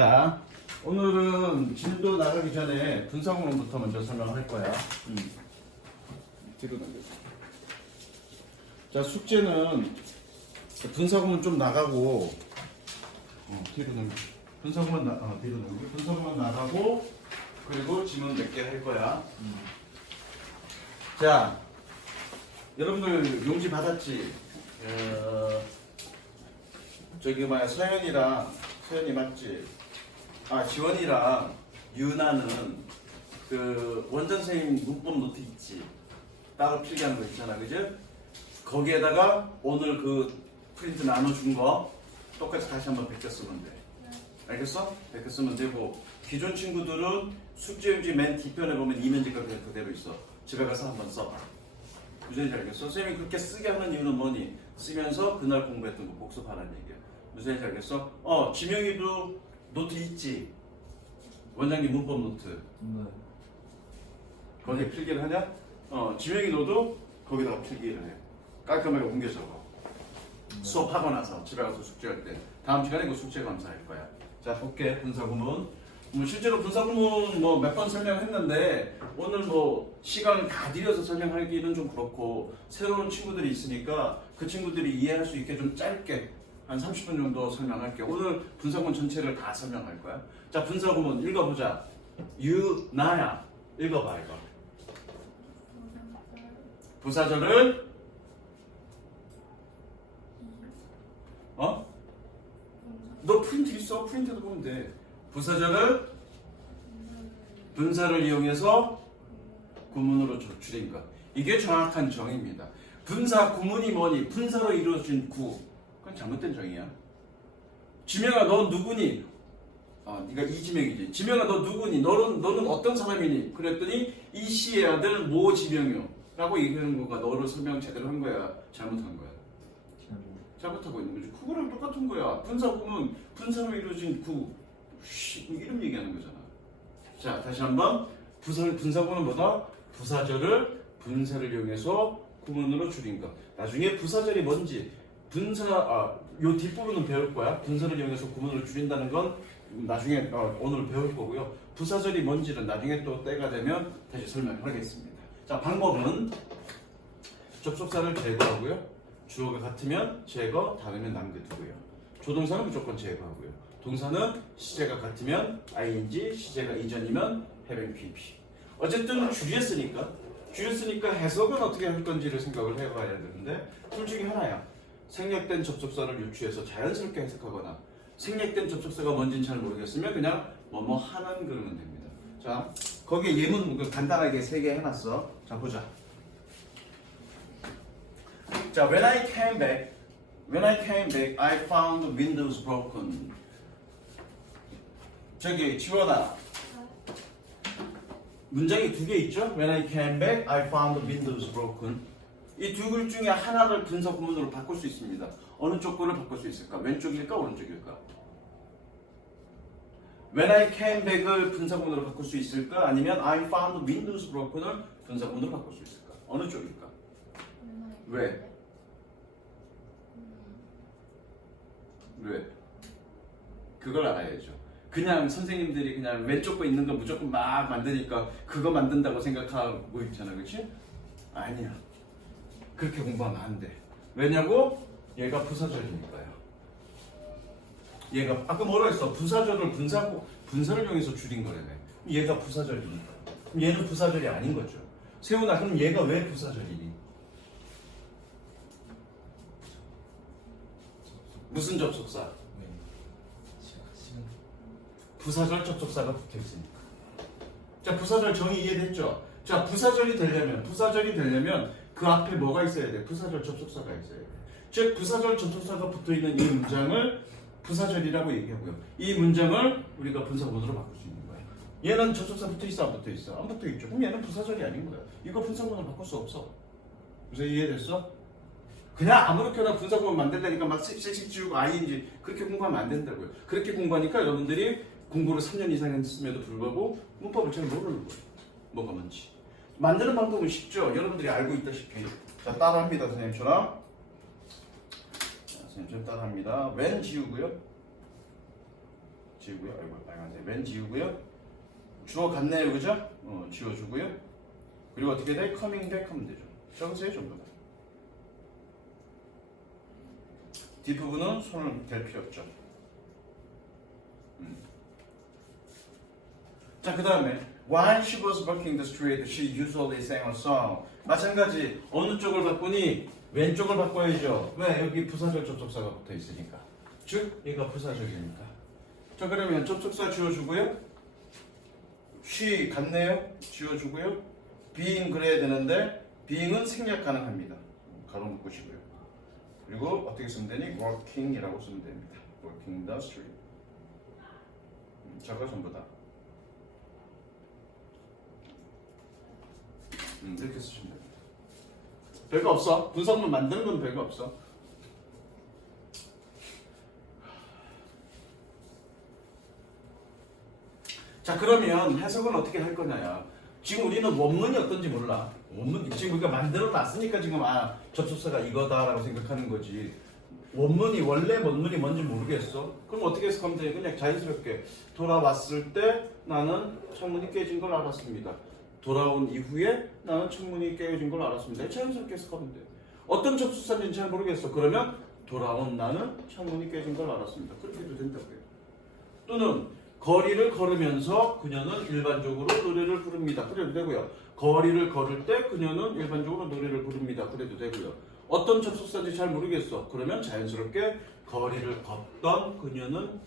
자, 오늘은 진도 나가기 전에 분사구문부터 먼저 설명할 거야. 뒤로 넘겨줘. 자, 숙제는 분사구문 좀 나가고, 뒤로 넘겨. 뒤로 넘겨. 분사구문 나가고, 그리고 지문 몇 개 할 거야. 자, 여러분들 용지 받았지? 저기 뭐야, 서연이 맞지? 지원이랑 유나는 그 원장 선생님 문법 노트 있지? 따로 필기하는 거 있잖아, 그죠? 거기에다가 오늘 그 프린트 나눠준 거 똑같이 다시 한번 베껴 쓰면 돼. 알겠어? 베껴 쓰면 되고, 기존 친구들은 숙제용지 맨 뒤편에 보면 이면지가 그냥 그대로 있어. 집에 가서 한번 써봐. 무슨 얘기인지 알겠어? 선생님이 그렇게 쓰게 하는 이유는 뭐니? 쓰면서 그날 공부했던 거 복습하라는 얘기야. 무슨 얘기인지 알겠어? 지명이도 노트 있지? 원장님 문법 노트. 네. 거기에 필기를 하냐? 지명이 너도 거기다가 필기를 해. 깔끔하게 옮겨 적어. 수업하고 나서 집에 가서 숙제할 때. 다음 시간에 그 숙제 검사할 거야. 자, 볼게. 분사구문. 실제로 분사구문 몇 번 설명했는데 오늘 시간 다 들여서 설명하기는 좀 그렇고 새로운 친구들이 있으니까 그 친구들이 이해할 수 있게 좀 짧게 한 30분 정도 설명할게요. 오늘 분사구문 전체를 다 설명할 거야. 자, 분사구문 읽어보자. 유나야. 읽어봐, 이거. 부사절을 너 프린트 있어? 프린트도 보면 돼. 부사절을 분사를 이용해서 구문으로 줄인 것. 이게 정확한 정의입니다. 분사 구문이 뭐니? 분사로 이루어진 구. 그건 잘못된 정의야. 지명아, 너 누구니? 네가 이지명이지. 지명아, 너 누구니? 너는 어떤 사람이니? 그랬더니 이 씨의 아들 모 지명이요 라고 얘기하는 거가 너를 설명 제대로 한 거야? 잘못한 거야? 잘못하고 있는 거지. 그거랑 똑같은 거야. 분사 구문, 분사로 이루어진 구. 이름 얘기하는 거잖아. 자, 다시 한번. 분사구문은 뭐다? 부사절을 분사를 이용해서 구문으로 줄인 것. 나중에 부사절이 뭔지 요 뒷부분은 배울 거야. 분사를 이용해서 구문을 줄인다는 건 나중에 오늘 배울 거고요. 부사절이 뭔지는 나중에 또 때가 되면 다시 설명하겠습니다. 자, 방법은 접속사를 제거하고요. 주어가 같으면 제거, 다르면 남겨두고요. 조동사는 무조건 제거하고요. 동사는 시제가 같으면 ing, 시제가 이전이면 have pp. 어쨌든 줄였으니까 해석은 어떻게 할 건지를 생각을 해봐야 되는데 둘 중에 하나야. 생략된 접속사를 유추해서 자연스럽게 해석하거나 생략된 접속사가 뭔지는 잘 모르겠으면 그냥 뭐뭐 하는 그러면 됩니다. 자, 거기에 예문 간단하게 3개 해놨어. 자, 보자. 자, when I came back, I found the windows broken. 저기 지원아, 문장이 2개 있죠? When I came back, I found the windows broken. 이 두 글 중에 하나를 분사 구문으로 바꿀 수 있습니다. 어느 쪽 거를 바꿀 수 있을까? 왼쪽일까? 오른쪽일까? When I came back을 분사 구문으로 바꿀 수 있을까? 아니면 I found the windows broken을 분사 구문으로 바꿀 수 있을까? 어느 쪽일까? 왜? 그걸 알아야죠. 그냥 선생님들이 그냥 왼쪽 거 있는 거 무조건 막 만드니까 그거 만든다고 생각하고 있잖아, 그렇지? 아니야. 그렇게 공부하면 안 돼. 왜냐고? 얘가 부사절이니까요. 얘가 아까 뭐라 했어? 부사절을 분사를 이용해서 줄인 거라며. 얘가 부사절이니까. 그럼 얘는 부사절이 아닌 거죠. 세훈아, 그럼 얘가 왜 부사절이니? 무슨 접속사? 부사절 접속사가 붙어있으니까. 자, 부사절 정의 이해됐죠? 자, 부사절이 되려면 그 앞에 뭐가 있어야 돼? 부사절 접속사가 있어야 돼. 즉, 부사절 접속사가 붙어있는 이 문장을 부사절이라고 얘기하고요. 이 문장을 우리가 분사구문으로 바꿀 수 있는 거예요. 얘는 접속사 붙어있어? 안 붙어있어? 안 붙어있죠. 그럼 얘는 부사절이 아닌 거야. 이거 분사구문으로 바꿀 수 없어. 그래서 이해됐어? 그냥 아무렇게나 분사구문 만든다니까 막 씩씩 지우고 ing 그렇게 공부하면 안 된다고요. 그렇게 공부하니까 여러분들이 공부를 3년 이상 했음에도 불구하고 문법을 잘 모르는 거예요. 뭐가 뭔지. 만드는 방법은 쉽죠. 여러분들이 알고 있다시피. 자, 따라합니다. 선생님처럼. 선생님처럼 따라합니다. when 지우고요. 지우고요. 아이고 빨간색 when 지우고요. 주어 같네요, 그죠? 지워주고요. 그리고 어떻게 돼? coming back 하면 되죠. 적으세요 전부 다. 뒷부분은 손을 댈 필요 없죠. 자, 그 다음에 While she was working the street, she usually sang a song. 마찬가지. 어느 쪽을 바꾸니? 왼쪽을 바꿔야죠. 왜? 여기 부사적 접속사가 붙어 있으니까. 즉, 얘가 부사적이니까. 자, 그러면 접속사 지워주고요. she 같네요. 지워주고요. being 그래야 되는데 being은 생략 가능합니다. 가로 묶으시고요. 그리고 어떻게 쓰면 되니? working이라고 쓰면 됩니다. working the street. 저거 전부 다. 이렇게 쓰시면 됩니다. 별거 없어. 분석문 만드는 건 별거 없어. 자, 그러면 해석은 어떻게 할 거냐야. 지금 우리는 원문이 어떤지 몰라. 원문 지금 우리가 만들어 놨으니까 지금 접속사가 이거다라고 생각하는 거지. 원문이 원래 원문이 뭔지 모르겠어. 그럼 어떻게 해석하면 돼? 그냥 자연스럽게 돌아왔을 때 나는 창문이 깨진 걸 알았습니다. 돌아온 이후에 나는 창문이 깨진 걸 알았습니다. 자연스럽게 해석하면 돼. 어떤 접속사인지 잘 모르겠어. 그러면 돌아온 나는 창문이 깨진 걸 알았습니다. 그렇게 해도 된다고요. 또는 거리를 걸으면서 그녀는 일반적으로 노래를 부릅니다. 그래도 되고요. 거리를 걸을 때 그녀는 일반적으로 노래를 부릅니다. 그래도 되고요. 어떤 접속사인지 잘 모르겠어. 그러면 자연스럽게 거리를 걷던 그녀는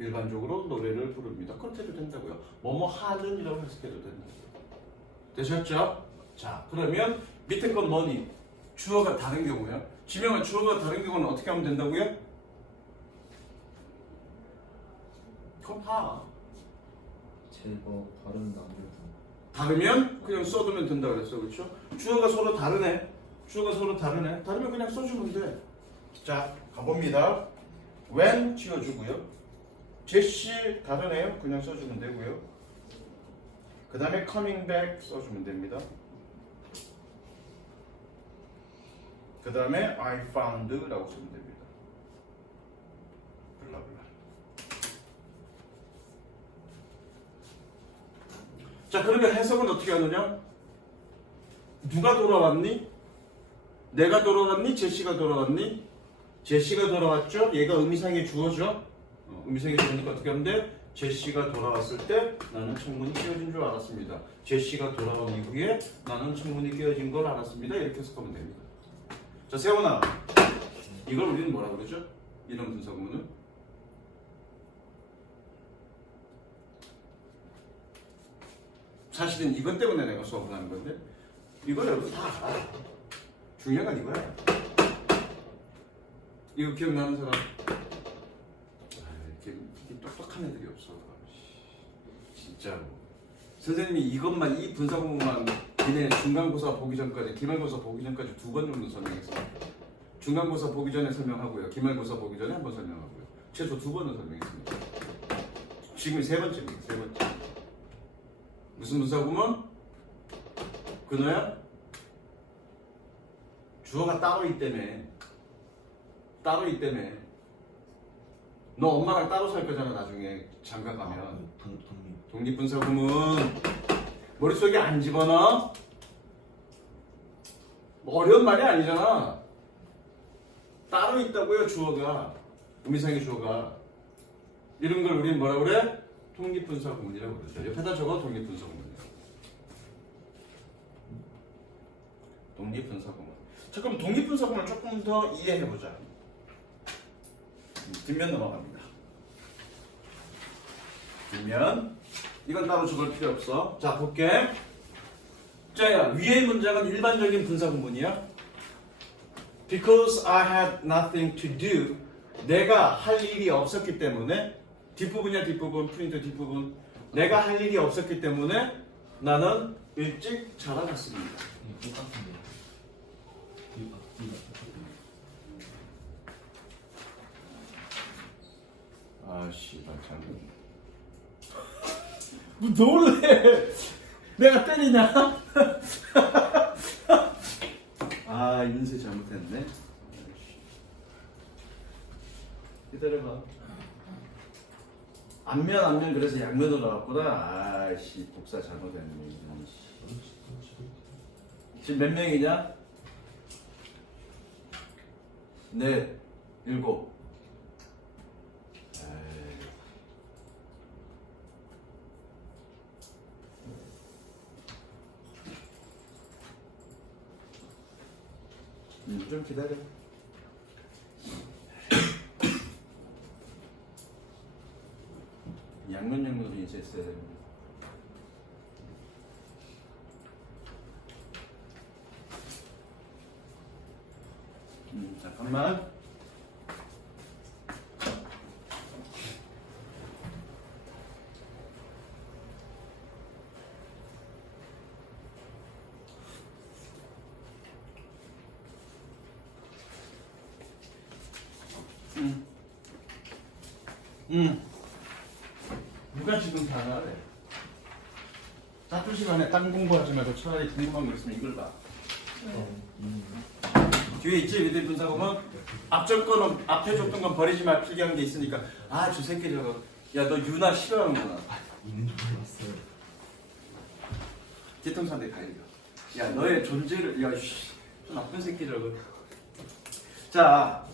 일반적으로 노래를 부릅니다. 그렇게 해도 된다고요. 뭐뭐 하는 이라고 해석해도 된다고요. 되셨죠? 자, 그러면 밑에 건 뭐니? 주어가 다른 경우야. 지명한 주어가 다른 경우는 어떻게 하면 된다고요? 그럼 다. 제거 발음 나뉘어서 다르면 그냥 써두면 된다 그랬어. 그렇죠? 주어가 서로 다르네. 주어가 서로 다르네. 다르면 그냥 써주면 돼. 자, 가봅니다. when 지워주고요. 제시 다르네요. 그냥 써주면 되고요. 그 다음에 coming back 써주면 됩니다. 그 다음에 I found 라고 쓰면 됩니다. 블라블라. 자, 그러면 해석은 어떻게 하느냐? 누가 돌아왔니? 내가 돌아왔니? 제시가 돌아왔니? 제시가 돌아왔죠? 얘가 의미상의 주어죠? 의미상의 주어니까 어떻게 하면 돼? 제시가 돌아왔을 때 나는 창문이 깨어진 줄 알았습니다. 제시가 돌아온 이후에 나는 창문이 깨어진 걸 알았습니다. 이렇게 해석하면 됩니다. 자, 세훈아, 이걸 우리는 뭐라 그러죠? 이런 분사구문은? 사실은 이것 때문에 내가 수업을 하는 건데 이거 여러분 다 알아. 중요한 건 이거야. 이거 기억나는 사람? 이렇게 똑똑한 애들이 없어. 진짜로. 선생님이 이것만 이 분사구문만 니네 중간고사 보기 전까지 기말고사 보기 전까지 2번 정도 설명했어. 중간고사 보기 전에 설명하고요. 기말고사 보기 전에 한 번 설명하고요. 최소 2번은 설명했습니다. 지금이 3번째입니다. 3번째. 무슨 분사구문? 그너야? 주어가 따로 있다며. 따로 있다며. 너 엄마랑 따로 살 거잖아 나중에 장가 가면. 독립분사구문. 머릿속에 안 집어넣어? 뭐 어려운 말이 아니잖아. 따로 있다고요 주어가. 의미상의 주어가. 이런 걸 우리는 뭐라 그래? 독립분사구문이라고 그러죠. 옆에다 적어 독립분사구문이라고. 독립분사구문. 자, 그럼 독립분사구문을 조금 더 이해해보자. 뒷면 넘어갑니다. 뒷면. 이건 따로 적을 필요 없어. 자, 볼게. 자, 위의 문장은 일반적인 분사구문이야. Because I had nothing to do. 내가 할 일이 없었기 때문에. 뒷부분이야, 뒷부분. 프린트 뒷부분. 내가 할 일이 없었기 때문에 나는 일찍 자라났습니다. 똑같은데. 아, 씨발, 뭐 놀래? 내가 때리냐? 아, 인쇄 잘못했네. 기다려봐. 앞면 그래서 양면으로 나왔구나. 아씨 복사 잘못했네. 이런 씨. 지금 몇 명이냐? 넷, 일곱. 에이. 좀 기다려. 양면으로 이제 했어야 됩니다. 잠깐만. 누가 지금 다 나래? 짝두 시간에 딴 공부하지 말고 차라리 궁금한 거 있으면 이걸 봐. 뒤에 있지? 미들 분사구문? 앞쪽 거는 앞에 줬던 건 버리지 말 필기한 게 있으니까 아 저 새끼 저거 야 너 유나 싫어하는구나. 있는 줄 알았어요. 뒤통수한테 가 이거. 야 너의 존재를 야씨 저 나쁜 새끼 저거. 자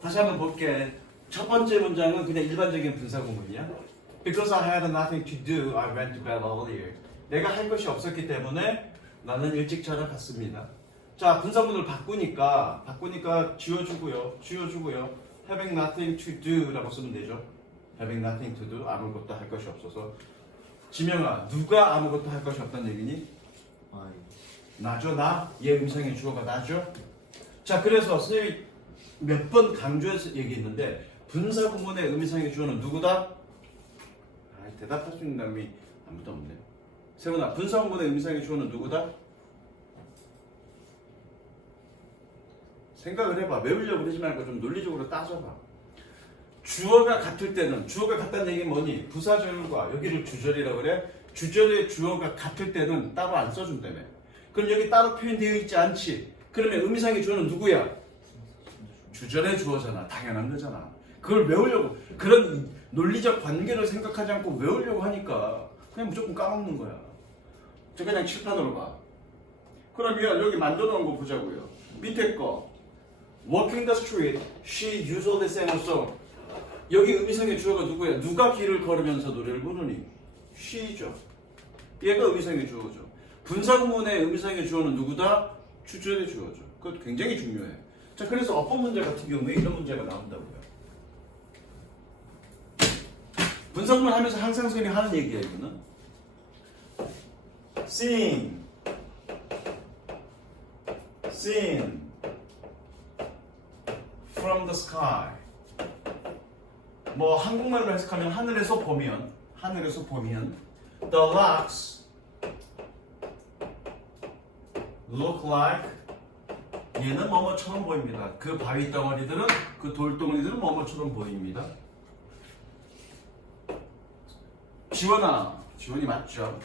다시 한번 볼게. 첫 번째 문장은 그냥 일반적인 분사구문이야. Because I had nothing to do, I went to bed earlier. 내가 할 것이 없었기 때문에 나는 일찍 자러 갔습니다. 자, 분사구문을 바꾸니까 지워주고요. Having nothing to do 라고 쓰면 되죠. Having nothing to do, 아무것도 할 것이 없어서. 지명아, 누가 아무것도 할 것이 없다는 얘기니? 아이. 나죠, 나? 얘 음성의 주어가 나죠? 자, 그래서 선생님이 몇 번 강조해서 얘기했는데 분사구문의 음성의 주어는 누구다? 대답할 수 있는 사람이 아무도 없네. 세훈아, 분사구문의 음성의 주어는 누구다? 생각을 해봐. 외우려고 그러지 말고 좀 논리적으로 따져봐. 주어가 같을 때는, 주어가 같다는 얘기는 뭐니? 부사절과 여기를 주절이라고 그래? 주절의 주어가 같을 때는 따로 안 써준다며. 그럼 여기 따로 표현되어 있지 않지? 그러면 의미상의 주어는 누구야? 주절의 주어잖아. 당연한 거잖아. 그걸 외우려고, 그런 논리적 관계를 생각하지 않고 외우려고 하니까 그냥 무조건 까먹는 거야. 저 그냥 칠판으로 봐. 그러면 여기 만들어 놓은 거 보자고요. 밑에 거 Walking the street, she usually sang a song. 여기 의미상의 주어가 누구야? 누가 길을 걸으면서 노래를 부르니? she죠. 얘가 의미상의 주어죠. 분사구문의 의미상의 주어는 누구다? 주절의 주어죠. 그것도 굉장히 중요해. 자, 그래서 어법 문제 같은 경우에 이런 문제가 나온다고요. 분사구문 하면서 항상 선생님이 하는 얘기야, 이거는. sing from the sky. 뭐 한국말로 해석하면 하늘에서 보면 the larks look like 얘는 뭐뭐처럼 보입니다. 그 바위 덩어리들은 그 돌덩어리들은 뭐뭐처럼 보입니다. 지원아, 지원이 맞죠?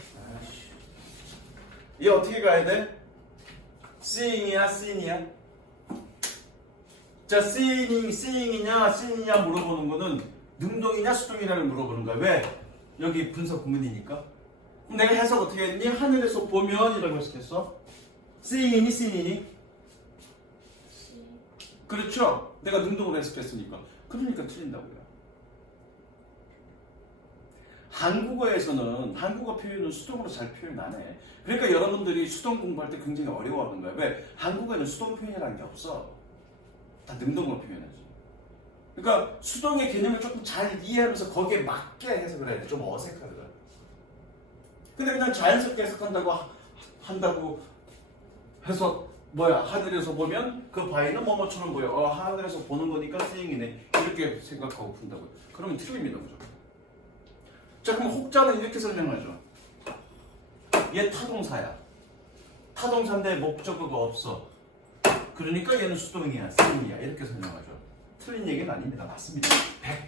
얘 어떻게 가야 돼? seeing이야, seeing이야? 자, seeing이냐 물어보는 거는 능동이냐 수동이냐를 물어보는 거야. 왜? 여기 분석 구문이니까. 그럼 내가 해석 어떻게 했니? 하늘에서 보면이라고 해석했어. seeing이니? 그렇죠? 내가 능동으로 해석했으니까. 그러니까 틀린다고요. 한국어에서는 한국어 표현은 수동으로 잘 표현 안 해. 그러니까 여러분들이 수동 공부할 때 굉장히 어려워하는 거야. 왜? 한국어에는 수동 표현이라는 게 없어. 다 능동으로 표현하지. 그러니까 수동의 개념을 조금 잘 이해하면서 거기에 맞게 해석을 해야 돼. 좀 어색하더라. 근데 그냥 자연스럽게 한다고 해서 하늘에서 보면 그 바위는 뭐뭐처럼 보여. 하늘에서 보는 거니까 seeing이네. 이렇게 생각하고 푼다고요. 그러면 틀립니다, 무조건. 자, 그럼 혹자는 이렇게 설명하죠. 얘 타동사야. 타동사인데 목적어가 없어. 그러니까 얘는 수동이야, seeing이야. 이렇게 설명하죠. 틀린 얘기는 아닙니다. 맞습니다.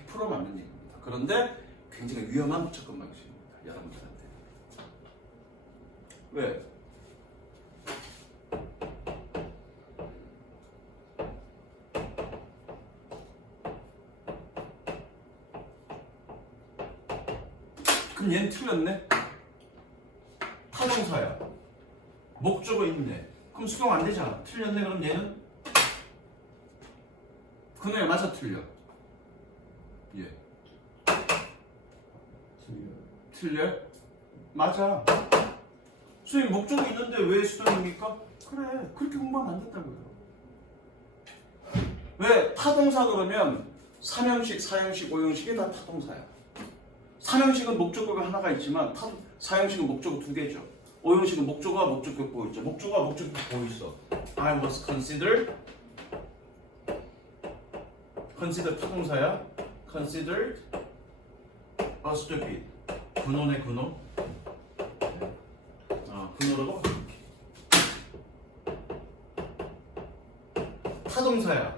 100% 맞는 얘기입니다. 그런데 굉장히 위험한 접근 방식입니다. 여러분들한테. 왜? 그럼 얘는 틀렸네. 타동사야. 목적어 있네. 그럼 수동 안 되잖아. 틀렸네. 그럼 얘는 그네 맞아 틀려. 예. 틀려? 맞아. 선생님 목적이 있는데 왜 수동입니까? 그래. 그렇게 공부하면 안 된다고요. 왜? 타동사 그러면 3형식, 4형식, 5형식이 다 타동사야. 3형식은 목적어가 하나가 있지만 4형식은 목적어 2개죠. 5형식은 목적어와 목적격 보호 있죠. 목적어와 목적격 보호 있어. I was considered 타동사야. considered a stupid. 근호네 근호. 근호라고 타동사야.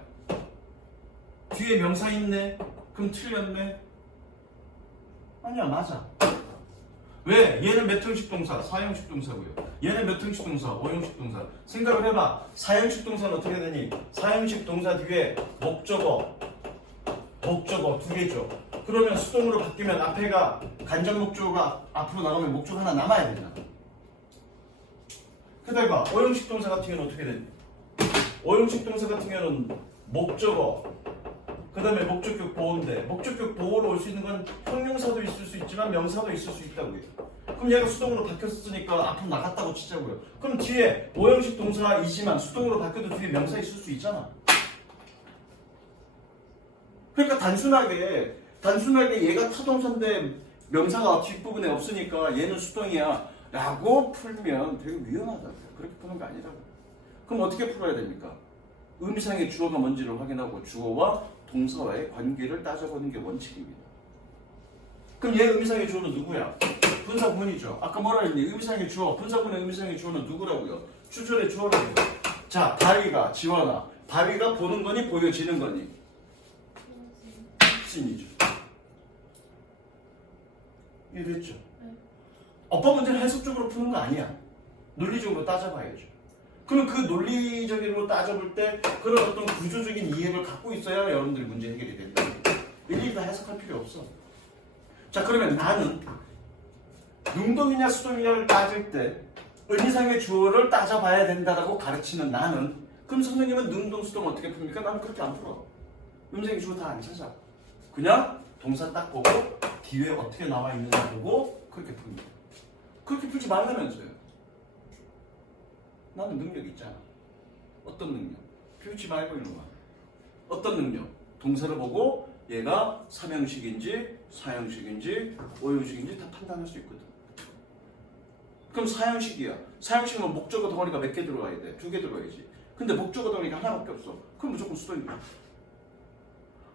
뒤에 명사 있네. 그럼 틀렸네. 아니야 맞아. 왜? 얘는 몇 형식 동사? 4형식 동사고요. 얘는 몇 형식 동사? 5형식 동사. 생각을 해봐. 4형식 동사는 어떻게 되니? 4형식 동사 뒤에 목적어 2개죠. 그러면 수동으로 바뀌면 앞에가 간접 목적어가 앞으로 나가면 목적 하나 남아야 되잖아. 게다가 5형식 동사 같은 경우는 어떻게 되니? 5형식 동사 같은 경우는 목적어 그 다음에 목적격 보호인데 목적격 보호로 올 수 있는 건 형용사도 있을 수 있지만 명사도 있을 수 있다고요. 그럼 얘가 수동으로 바뀌었으니까 앞으로 나갔다고 치자고요. 그럼 뒤에 5형식 동사이지만 수동으로 바뀌어도 뒤에 명사 있을 수 있잖아. 그러니까 단순하게 얘가 타동사인데 명사가 뒷부분에 없으니까 얘는 수동이야 라고 풀면 되게 위험하다고요. 그렇게 푸는 거 아니라고요. 그럼 어떻게 풀어야 됩니까? 의미상의 주어가 뭔지를 확인하고 주어와 동사와의 관계를 따져보는 게 원칙입니다. 그럼 얘 의미상의 주어는 누구야? 분사구문이죠. 아까 뭐라 했니? 의미상의 주어, 분사구문의 의미상의 주어는 누구라고요? 추절의 주어라고요. 자, 바위가, 지원아. 바위가 보는 거니 보여지는 거니? 신이죠. 이해됐죠? 네. 어법 문제는 해석적으로 푸는 거 아니야. 논리적으로 따져봐야죠. 그럼 그 논리적으로 따져볼 때 그런 어떤 구조적인 이해를 갖고 있어야 여러분들이 문제 해결이 된다. 일일이 다 해석할 필요 없어. 자, 그러면 나는 능동이냐 수동이냐를 따질 때 의미상의 주어를 따져봐야 된다라고 가르치는 나는, 그럼 선생님은 능동 수동 어떻게 풉니까? 나는 그렇게 안 풀어. 의미상의 주어 다 안 찾아. 그냥 동사 딱 보고 뒤에 어떻게 나와 있는지 보고 그렇게 풉니다. 그렇게 풀지 말라면서요. 나는 능력이 있잖아. 어떤 능력? 피우지 말고 이놈아. 어떤 능력? 동사를 보고 얘가 3형식인지 4형식인지 5형식인지 다 판단할 수 있거든. 그럼 4형식이야. 4형식이면 목적어 덩어리가 몇 개 들어와야 돼? 2개 들어와야지. 근데 목적어 덩어리가 하나밖에 없어. 그럼 무조건 수동이야.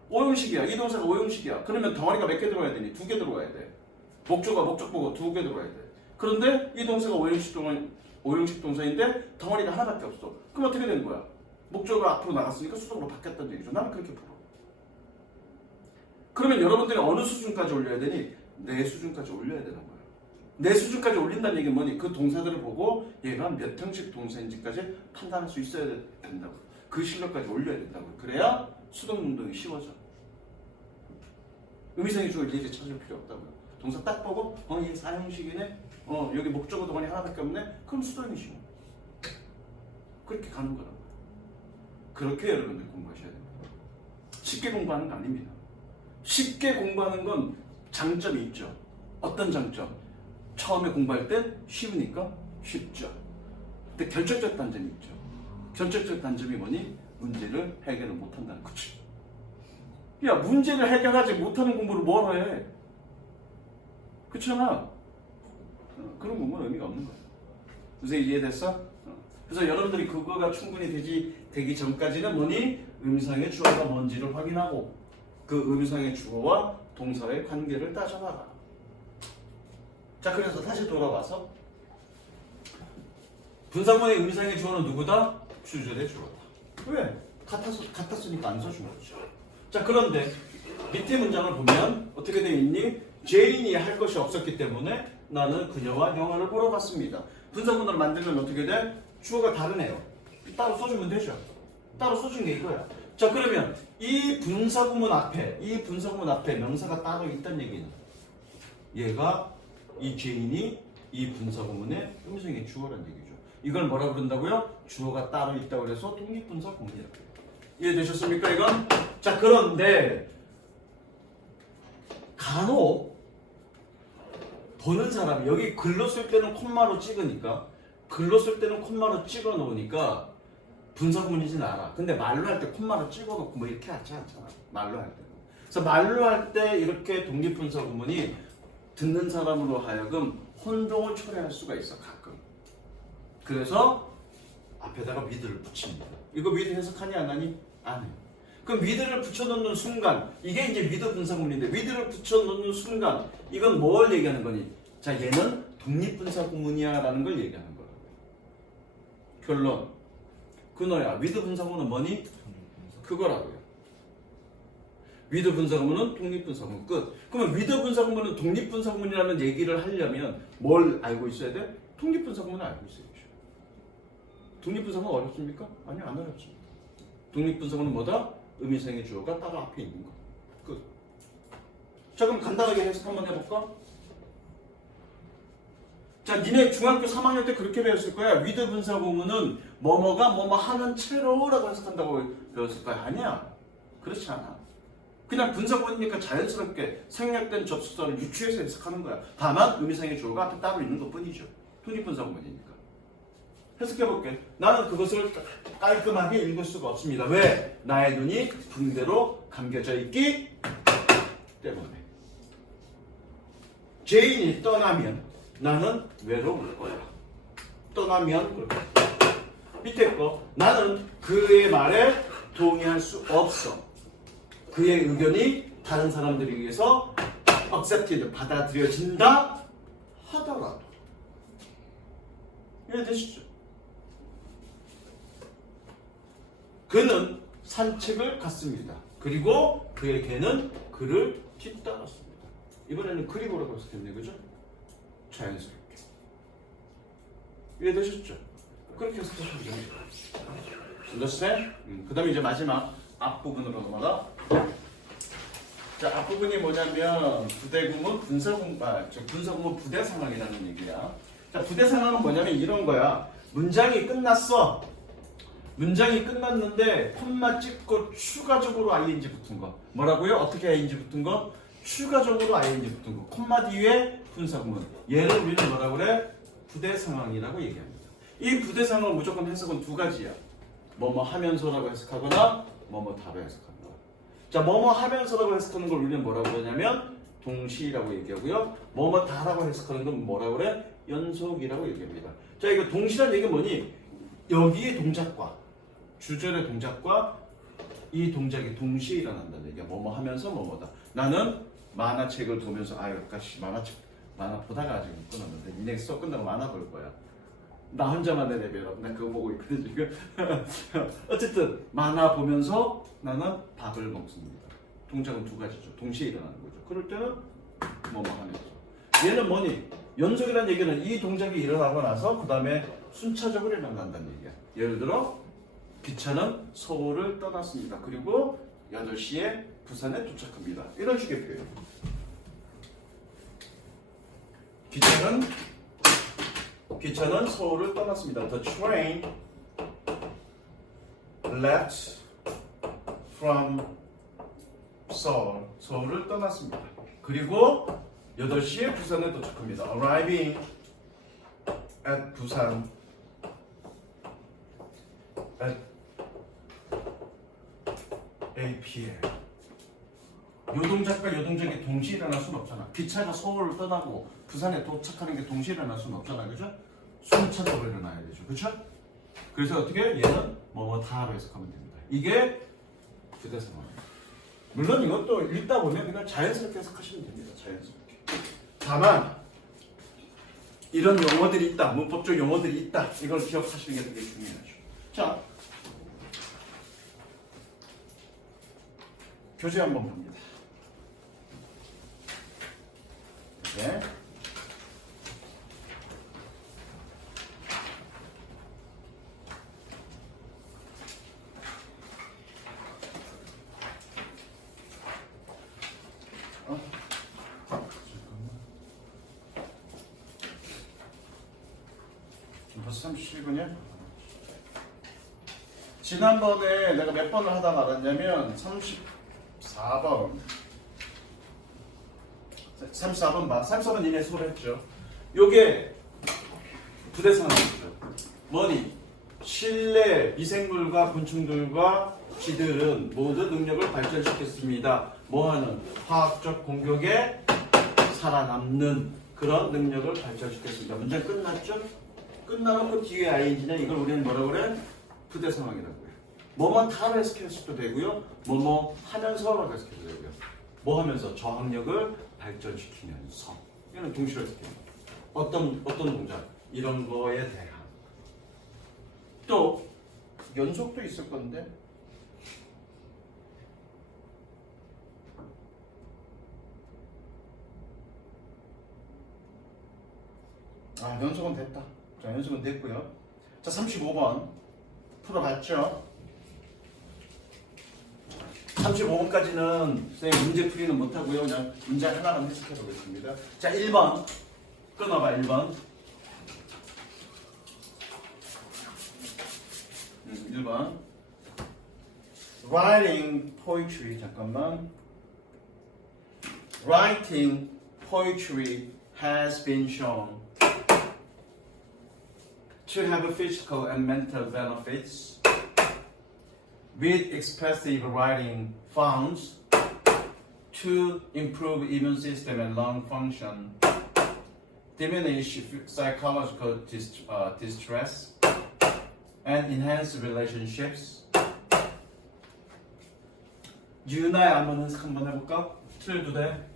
5형식이야. 이 동사가 5형식이야. 그러면 덩어리가 몇 개 들어와야 되니? 2개 들어와야 돼. 목적어, 목적보고 2개 들어와야 돼. 그런데 이 동사가 5형식 동사인데 덩어리가 하나밖에 없어. 그럼 어떻게 되는 거야? 목적어가 앞으로 나갔으니까 수동으로 바뀌었다는 얘기죠. 나는 그렇게 풀어. 그러면 여러분들이 어느 수준까지 올려야 되니? 내 수준까지 올려야 되는 거야. 내 수준까지 올린다는 얘기는 뭐니? 그 동사들을 보고 얘가 몇 형식 동사인지까지 판단할 수 있어야 된다고. 그 실력까지 올려야 된다고. 그래야 수동 능동이 쉬워져. 의미상의 주어를 이제 찾을 필요 없다고요. 동사 딱 보고 얘 4형식이네. 여기 목적어 동안이 하나밖에 없네. 그럼 수동이지 뭐. 그렇게 가는 거라고요. 그렇게 여러분들 공부하셔야 됩니다. 쉽게 공부하는 거 아닙니다. 쉽게 공부하는 건 장점이 있죠. 어떤 장점? 처음에 공부할 땐 쉬우니까 쉽죠. 근데 결정적 단점이 있죠. 결정적 단점이 뭐니? 문제를 해결을 못한다는 거죠. 야, 문제를 해결하지 못하는 공부를 뭐하러 해? 그렇잖아. 그런 공부는 의미가 없는 거야. 선생님 이해됐어? 그래서 여러분들이 그거가 충분히 되기 전까지는 뭐니? 의미상의 주어가 뭔지를 확인하고 그 의미상의 주어와 동사의 관계를 따져봐라. 자, 그래서 다시 돌아와서 분사문의 의미상의 주어는 누구다? 주절의 주어다. 왜? 같았으니까 안 써준 거죠. 자, 그런데 밑에 문장을 보면 어떻게 되어 있니? 제인이 할 것이 없었기 때문에 나는 그녀와 영화를 보러 갔습니다. 분사문을 만들면 어떻게 돼? 주어가 다르네요. 따로 써주면 되죠. 따로 써준 게 이거야. 자, 그러면 이 분사구문 앞에 명사가 따로 있다는 얘기는 얘가 이 죄인이 이 분사구문의 음성의 주어란 얘기죠. 이걸 뭐라 그런다고요? 주어가 따로 있다고 해서 독립분사구문이라고 해요. 이해되셨습니까 이건? 자 그런데 간혹 보는 사람이 여기 글로 쓸 때는 콤마로 찍으니까 글로 쓸 때는 콤마로 찍어 놓으니까 분사구문이진 않아. 근데 말로 할 때 콤마로 찍어 놓고 뭐 이렇게 하지 않잖아. 말로 할 때. 그래서 말로 할 때 이렇게 독립분사구문이 듣는 사람으로 하여금 혼동을 초래할 수가 있어 가끔. 그래서 앞에다가 with를 붙입니다. 이거 with 해석하니 안 하니? 안 해요. 그럼 with를 붙여놓는 순간 이게 이제 with 분사구문인데 with를 붙여놓는 순간 이건 뭘 얘기하는 거니? 자 얘는 독립분사구문이야 라는 걸 얘기하는 거라고요. 결론 그너야 with 분사구문은 뭐니? 그거라고요. with 분사구문은 독립분사구문 끝. 그러면 with 분사구문은 독립분사구문이라는 얘기를 하려면 뭘 알고 있어야 돼? 독립분사구문을 알고 있어야죠. 독립분사구문 어렵습니까? 아니 안 어렵습니다. 독립분사구문은 뭐다? 의미상의 주어가 따로 앞에 있는 거. 끝. 자 그럼 간단하게 해석 한번 해볼까? 자 니네 중학교 3학년 때 그렇게 배웠을 거야. with 분사구문은 뭐뭐가 뭐뭐 하는 채로라고 해석한다고 배웠을 거야. 아니야. 그렇지 않아. 그냥 분사구문이니까 자연스럽게 생략된 접속사를 유추해서 해석하는 거야. 다만 의미상의 주어가 앞에 따로 있는 것 뿐이죠. 독립분사구문이니까. 해석해볼게. 나는 그것을 깔끔하게 읽을 수가 없습니다. 왜? 나의 눈이 붕대로 감겨져 있기 때문에. 죄인이 떠나면 나는 외로울 거야. 떠나면 그럴 거야. 밑에 거 나는 그의 말에 동의할 수 없어. 그의 의견이 다른 사람들에 의해서 accepted, 받아들여진다 하더라도. 이해되시죠? 그는 산책을 갔습니다. 그리고 그의 개는 그를 뒤따랐습니다. 이번에는 그리고라고 해석했네, 그죠? 자연스럽게. 이해되셨죠? 그렇게 해석하시면 됩니다. understand? 그 다음에 이제 마지막 앞부분으로 넘어가. 자, 앞부분이 뭐냐면 부대구문, 분사구문 부대 상황이라는 얘기야. 자, 부대 상황은 뭐냐면 이런 거야. 문장이 끝났어. 문장이 끝났는데 콤마 찍고 추가적으로 ing 붙은 거. 뭐라고요? 어떻게 ing 붙은 거? 추가적으로 ing 붙은 거. 콤마 뒤에 분사구문. 얘를 우리는 뭐라고 그래? 부대 상황이라고 얘기합니다. 이 부대 상황 무조건 해석은 두 가지야. 뭐뭐 하면서라고 해석하거나 뭐뭐 다로 해석하는 거. 자, 뭐뭐 하면서라고 해석하는 걸 우리는 뭐라고 그러냐면 동시라고 얘기하고요. 뭐뭐 다라고 해석하는 건 뭐라고 그래? 연속이라고 얘기합니다. 자, 이거 동시란 얘기는 뭐니? 여기의 동작과 주절의 동작과 이 동작이 동시에 일어난다는 얘기야. 뭐뭐 하면서 뭐뭐다. 나는 만화책을 보면서 아유, 만화 보다가 지금 끊었는데 니네 수업 끝나고 만화 볼 거야. 나 혼자만 내 레벨업. 나 그거 보고 있거든 지금. 어쨌든 만화 보면서 나는 밥을 먹습니다. 동작은 두 가지죠. 동시에 일어나는 거죠. 그럴 때는 뭐뭐 하면서. 얘는 뭐니? 연속이라는 얘기는 이 동작이 일어나고 나서 그 다음에 순차적으로 일어난다는 얘기야. 예를 들어 기차는 서울을 떠났습니다. 그리고 8시에 부산에 도착합니다. 이런 식의 표현. 기차는 서울을 떠났습니다. The train left from Seoul. 서울을 떠났습니다. 그리고 8시에 부산에 도착합니다. Arriving at 부산 at 8 p.m. 요 동작과 요 동작이 동시에 일어날 수는 없잖아. 기차가 서울을 떠나고 부산에 도착하는 게 동시에 일어날 수는 없잖아. 그죠? 순차적으로 일어나야 되죠. 그죠? 그래서 어떻게? 얘는 뭐뭐 다로 해석하면 됩니다. 이게 부대 상황이에요. 물론 이것도 읽다 보면 그냥 자연스럽게 해석하시면 됩니다. 자연스럽게. 다만 이런 용어들이 있다. 문법적 용어들이 있다. 이걸 기억하시는 게 되게 중요하죠. 자, 교재 한번 봅니다. 네. 잠깐만. 벌써 37분이야? 지난번에 내가 몇 번을 하다 말았냐면 34번 34번 34번 이내 수업을 했죠. 요게 부대 상황이죠. 뭐니? 실내 미생물과 곤충들과 쥐들은 모두 능력을 발전시켰습니다. 뭐하는? 화학적 공격에 살아남는 그런 능력을 발전시켰습니다. 문장 끝났죠? 끝나고 뒤에 ing는 이걸 우리는 뭐라고 그래? 부대 상황이라고요. 뭐뭐 타로 해석할 수도 되고요. 뭐뭐 하면서라고 해석해도 되고요. 뭐 하면서? 저항력을 발전시키면서. 이거는 동시에 해석해요. 어떤 동작? 이런 거에 대한. 또 연속도 있을 건데 연속은 됐다. 자, 연속은 됐고요. 자, 35번 풀어봤죠? 35번까지는 선생님 문제 풀이는 못하고요. 그냥 문제 하나만 해석해 보겠습니다. 자, 1번 끊어봐. 1번 1번 Writing poetry 잠깐만 Writing poetry has been shown to have physical and mental benefits with expressive writing found to improve immune system and lung function, diminish psychological distress, and enhance relationships. 유나의 한번 해석 한번 해볼까? 틀려도 돼?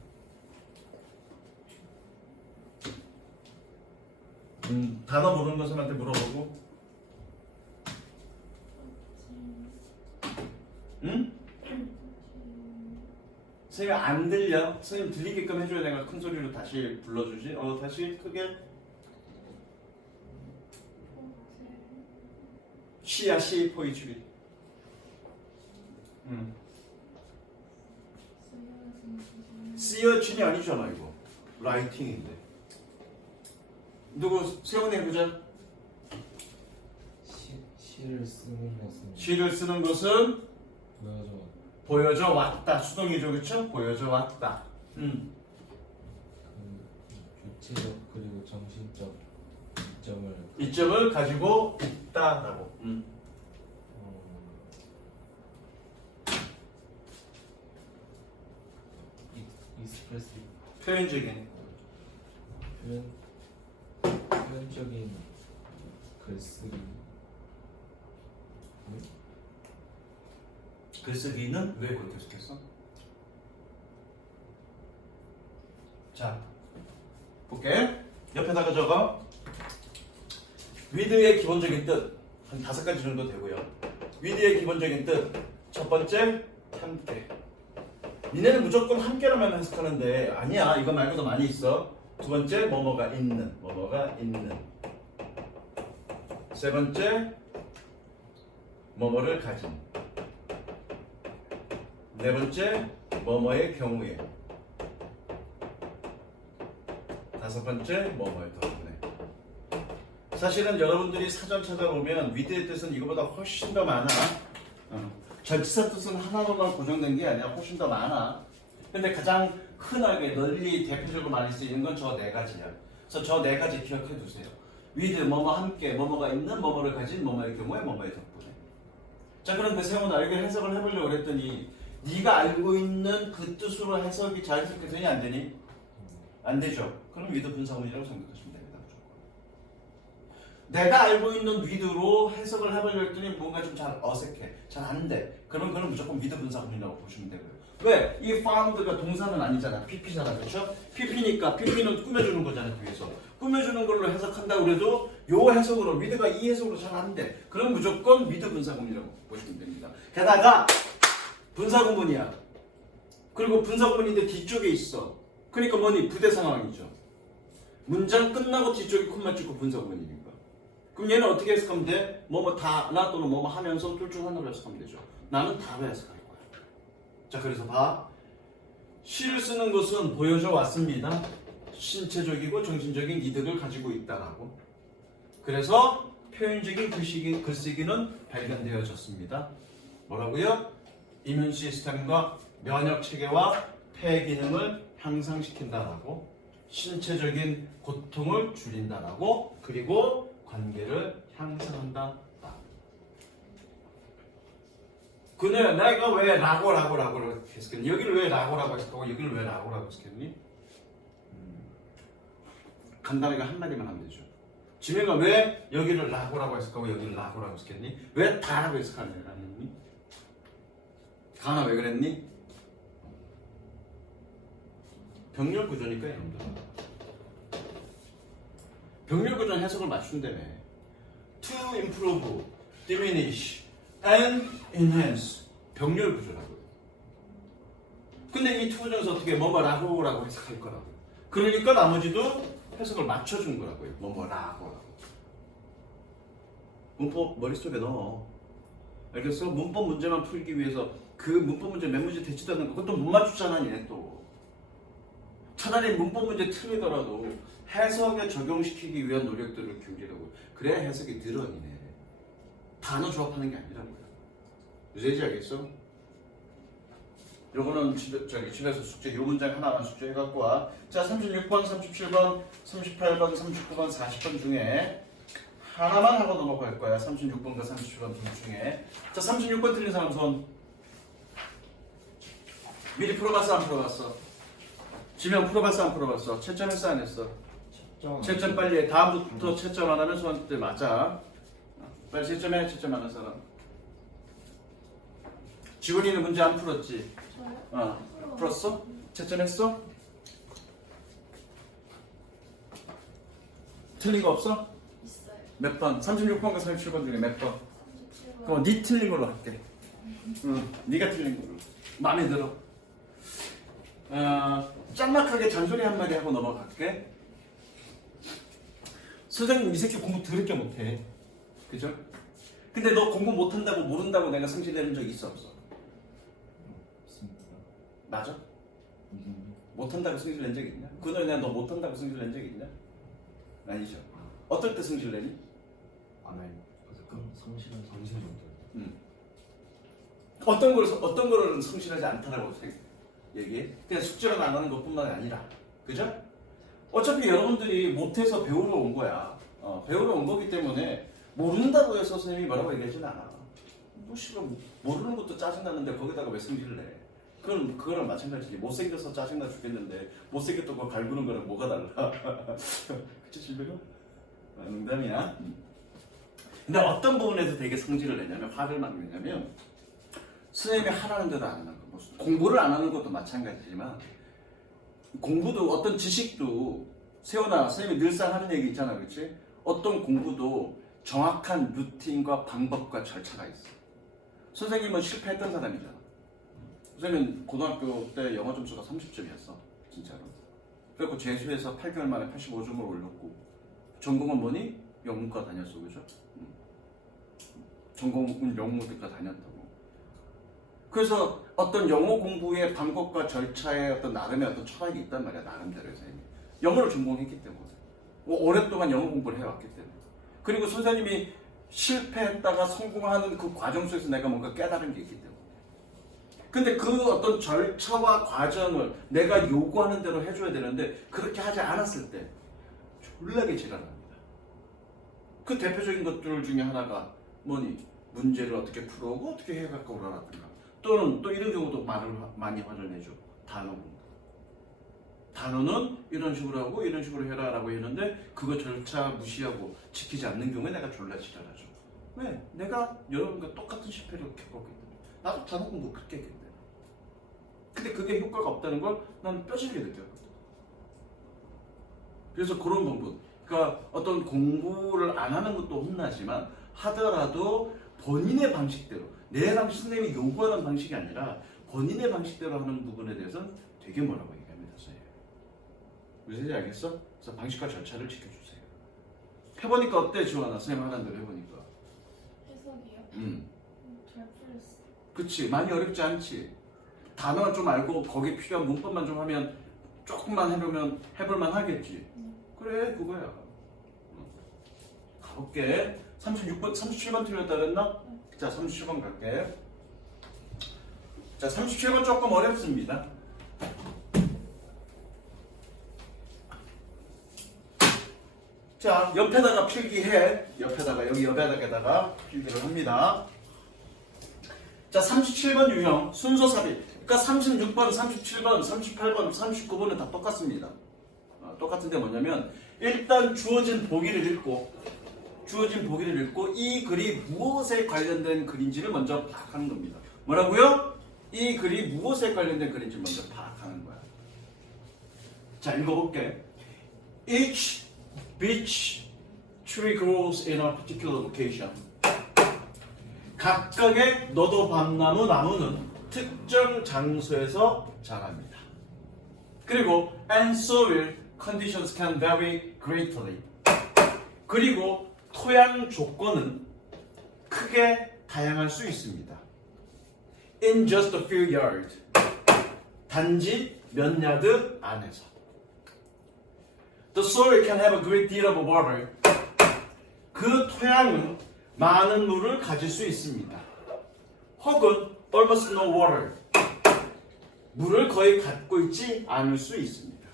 단어 모르는 거 선생님한테 물어보고. 응? 선생님 안 들려? 선생님 들리게끔 해줘야 내가 큰 소리로 다시 불러주지. 다시 크게. 시야 시 포이트리. 쓰여진이 아니잖아 이거. 라이팅인데. 누구 세훈이 해보자. 시를 쓰는 것은 시를 쓰는 것은 보여줘. 보여져 왔다. 수동이죠, 그렇죠? 보여져 왔다. 그 육체적 그리고 정신적 이점을 가지고 있다라고. 익스프레시브 표현적인. 표현적인 글쓰기. 글쓰기는 왜 그렇게 해석했어? 자, 볼게. 옆에다가 적어. 위드의 기본적인 뜻. 한 5가지 정도 되고요. 위드의 기본적인 뜻. 첫 번째, 함께. 니네는 무조건 함께라면 해석하는데 아니야. 이거 말고도 많이 있어. 두 번째, 뭐뭐가 있는. 세 번째, 뭐뭐를 가진. 네 번째, 뭐뭐의 경우에. 다섯 번째, 뭐뭐의 덕분에. 사실은 여러분들이 사전 찾아보면 위드의 뜻은 이거보다 훨씬 더 많아. 전치사 뜻은 하나로만 고정된 게 아니라 훨씬 더 많아. 근데 가장 흔하게 널리 대표적으로 많이 쓰이는 건 저 4가지야. 그래서 저 4가지 기억해 두세요. with, 뭐뭐 함께, 뭐뭐가 있는, 뭐뭐를 가진, 뭐뭐의 경우에, 뭐뭐의 덕분에. 자, 그런데 세훈아, 이걸 해석을 해보려고 그랬더니 네가 알고 있는 그 뜻으로 해석이 자연스럽게 되니 안 되니? 안 되죠. 그럼 with 분사문이라고 생각하시면 됩니다. 내가 알고 있는 with로 해석을 해보려고 했더니 뭔가 좀 잘 어색해. 잘 안 돼. 그러면 그건 무조건 with 분사문이라고 보시면 되고요. 왜? 이 found가 동사는 아니잖아. pp잖아. 그렇죠? pp니까 pp는 꾸며주는 거잖아. 뒤에서. 꾸며주는 걸로 해석한다고 그래도 요 해석으로 with가 이 해석으로 잘 안 돼. 그럼 무조건 with 분사구문이라고 보시면 됩니다. 게다가 분사구문이야. 그리고 분사구문인데 뒤쪽에 있어. 그러니까 뭐니? 부대 상황이죠. 문장 끝나고 뒤쪽에 콤마 찍고 분사구문이니까. 그럼 얘는 어떻게 해석하면 돼? 뭐뭐 다나 또는 뭐뭐 하면서 둘 중 하나로 해석하면 되죠. 나는 다로 해석할 거야. 자, 그래서 봐. 시를 쓰는 것은 보여줘 왔습니다. 신체적이고 정신적인 이득을 가지고 있다라고. 그래서 표현적인 글쓰기는 발견되어졌습니다. 뭐라고요? 이뮨 시스템과 면역 체계와 폐 기능을 향상시킨다라고, 신체적인 고통을 줄인다라고, 그리고 관계를 향상한다. 근데 내가 왜 라고를 했겠니? 여기를 왜 라고라고 했었고 여기를 왜 라고라고 했겠니? 간단하게 한마디만 하면 되죠. 지명아 왜 여기를 라고라고 했었고 여기를 라고라고 했겠니? 왜 다라고 했었니? 가나 왜 그랬니? 병렬 구조니까 여러분들. 병렬 구조는 해석을 맞춘다며. To improve, diminish, and enhance. 병렬 구조라고요. 근데 이 투 중에서 어떻게 뭐뭐라고라고 해석할 거라고요. 그러니까 나머지도 해석을 맞춰준 거라고요. 뭐뭐라고라고. 문법 머릿속에 넣어. 알겠어? 문법 문제만 풀기 위해서 그 문법 문제 몇 문제 되지도 않는 거 그것도 못 맞추잖아 얘 또. 차라리 문법 문제 틀리더라도 해석에 적용시키기 위한 노력들을 기울이라고. 그래야 해석이 늘어니네. 단어 조합하는 게 아니라고요. 무슨 얘기인지 알겠어? 요거는 집에서 숙제 요 문장 하나만 숙제 해갖고 와. 자 36번, 37번, 38번, 39번, 40번 중에 하나만 하고 넘어갈 거야. 36번과 37번 둘 중에. 자 36번 틀린 사람 손. 미리 풀어봤어 안 풀어봤어? 지명 풀어봤어 안 풀어봤어? 채점했어 안 했어? 채점 빨리 해. 다음부터 채점 안 하면 손한테 맞아. 빨리 채점해. 채점 안 한 사람. 지원이는 문제 안 풀었지? 저요? 풀었어? 채점했어? 틀린 거 없어? 있어요. 몇 번? 36번과 37번 중에 몇 번? 37번. 그럼 네 틀린 걸로 할게. 응, 네가 틀린 걸로. 마음에 들어. 짤막하게 잔소리 한마디 하고 넘어갈게. 선생님 이 새끼 공부 더럽게 못해. 그죠? 근데 너 공부 못한다고 모른다고 내가 성질 내는 적 있어 없어? 없습니다. 맞아? 못한다고 성질 낸 적 있냐? 그날 내가 너 못한다고 성질 낸 적 있냐? 아니죠. 어떨 때 성질 내니? 안 해요. 그럼 성실한 정도. 어떤 거를 성실하지 않다라고 얘기해? 그냥 숙제를 안 하는 것뿐만 아니라, 그죠? 어차피 여러분들이 못해서 배우러 온 거야. 배우러 온 거기 때문에 모른다고 해서 선생님이 뭐라고 얘기하진 않아. 뭐 싫어, 모르는 것도 짜증나는데 거기다가 왜 성질을 내? 그거랑 마찬가지지. 못생겨서 짜증나 죽겠는데 못생겼던 거 갈구는 거랑 뭐가 달라? 그치 실배가? 농담이야. 근데 어떤 부분에서 되게 성질을 내냐면 화를 막 내냐면 선생님이 하라는 대로 안 하는 거. 뭐 공부를 안 하는 것도 마찬가지지만 공부도 어떤 지식도 세훈아 선생님이 늘상 하는 얘기 있잖아, 그렇지? 어떤 공부도 정확한 루틴과 방법과 절차가 있어. 선생님은 실패했던 사람이잖아. 선생님은 고등학교 때 영어 점수가 30점이었어, 진짜로. 그래갖고 재수해서 8개월 만에 85점을 올렸고 전공은 뭐니? 영문과 다녔어, 그죠? 전공은 영문과 다녔다고. 그래서 어떤 영어 공부의 방법과 절차에 어떤 나름의 어떤 철학이 있단 말이야, 나름대로의 선생님이. 영어를 전공했기 때문에. 오랫동안 영어 공부를 해왔기 때문에. 그리고 선생님이 실패했다가 성공하는 그 과정 속에서 내가 뭔가 깨달은 게 있기 때문에. 근데 그 어떤 절차와 과정을 내가 요구하는 대로 해줘야 되는데 그렇게 하지 않았을 때 졸라게 지랄합니다. 그 대표적인 것들 중에 하나가 뭐니? 문제를 어떻게 풀어오고 어떻게 해갖고 오라라든가. 또는 또 이런 경우도 많이 화를 내죠. 단어 공부. 단어는 이런 식으로 하고 이런 식으로 해라라고 했는데 그거 절차 무시하고 지키지 않는 경우에 내가 졸라 지랄하죠. 왜? 내가 여러분과 똑같은 실패를 겪었기 때문에. 나도 단어 공부 그렇게 했기 때문에. 근데 그게 효과가 없다는 걸 난 뼈저리게 느꼈거든. 그래서 그런 부분. 그러니까 어떤 공부를 안 하는 것도 혼나지만 하더라도 본인의 방식대로 내 방식, 선생님이 요구하는 방식이 아니라 본인의 방식대로 하는 부분에 대해서는 되게 뭐라고 얘기합니다, 선생님. 무슨 얘기인지 알겠어? 그래서 방식과 절차를 지켜주세요. 해보니까 어때, 지원아? 선생님 하는 대로 해보니까. 해석이요? 잘 풀렸어. 그치, 많이 어렵지 않지. 단어 좀 알고 거기에 필요한 문법만 좀 하면 조금만 해보면 해볼만 하겠지. 그래, 그거야. 볼게. 36번, 37번 틀렸다 그랬나? 자, 37번 갈게. 자, 37번 조금 어렵습니다. 자, 옆에다가 필기해. 옆에다가, 여기 옆에다가 필기를 합니다. 자, 37번 유형, 순서 삽입. 그러니까 36번, 37번, 38번, 39번은 다 똑같습니다. 똑같은데 뭐냐면, 일단 주어진 보기를 읽고, 이 글이 무엇에 관련된 글인지를 먼저 파악하는 겁니다. 뭐라고요? 이 글이 무엇에 관련된 글인지 먼저 파악하는 거야. 자, 읽어볼게. Each beech tree grows in a particular location. 각각의 너도밤나무 나무는 특정 장소에서 자랍니다. 그리고 and soil conditions can vary greatly. 그리고 토양 조건은 크게 다양할 수 있습니다. In just a few yards. 단지 몇 야드 안에서. The soil can have a great deal of water. 그 토양은 많은 물을 가질 수 있습니다. 혹은 almost no water. 물을 거의 갖고 있지 않을 수 있습니다.